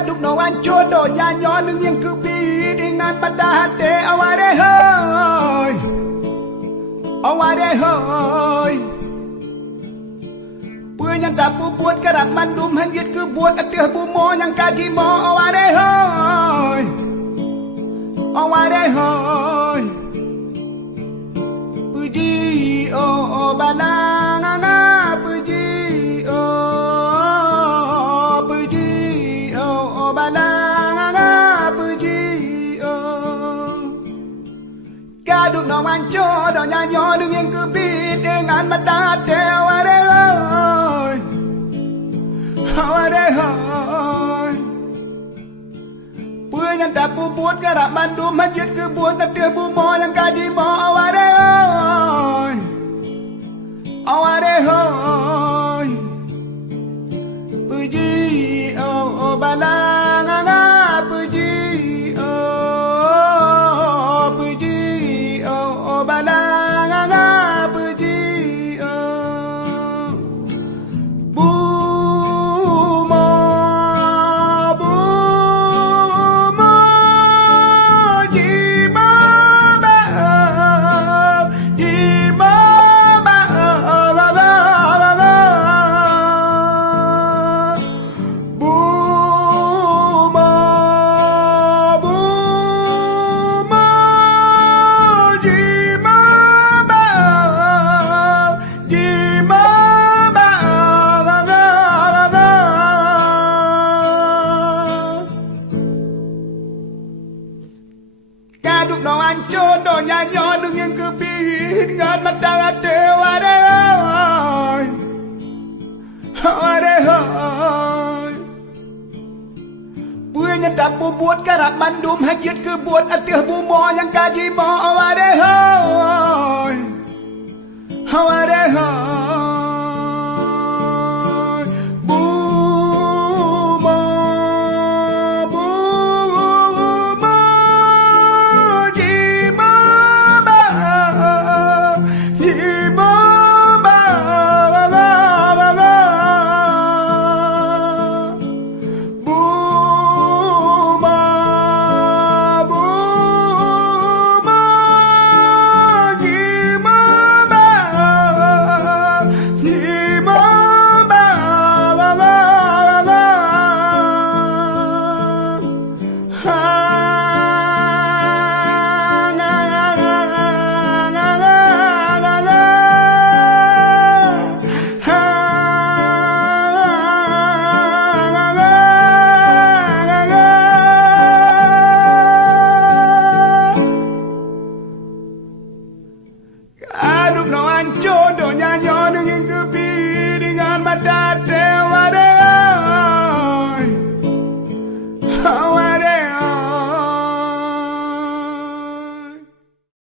Kaduk no wan jodoh nyanyo yang kepi dengan pada hati aware hoy aware hoy Punya dapu buat kerap mandum hanjit ke buat atih bumo yang kaji mo aware hoy aware hoy Puji oh balang puji oh puji oh balang puji oh Kaduk no wan jodoh nyanyo yang kepi dengan mata hati aware hoy aware hoy Punya dapu buat kerap mandum masjid ke buat atih bumo yang kaji mo aware hoy aware hoy puji oh balang puji oh balang puji oh bumo jima ba Kaduk no anco do nyanyo dengan kepin dengan mata hati aware hoy aware hoy Punya dapu buat kerap mandum hanjit ke buat atih bumo yang kaji mo aware hoy aware hoy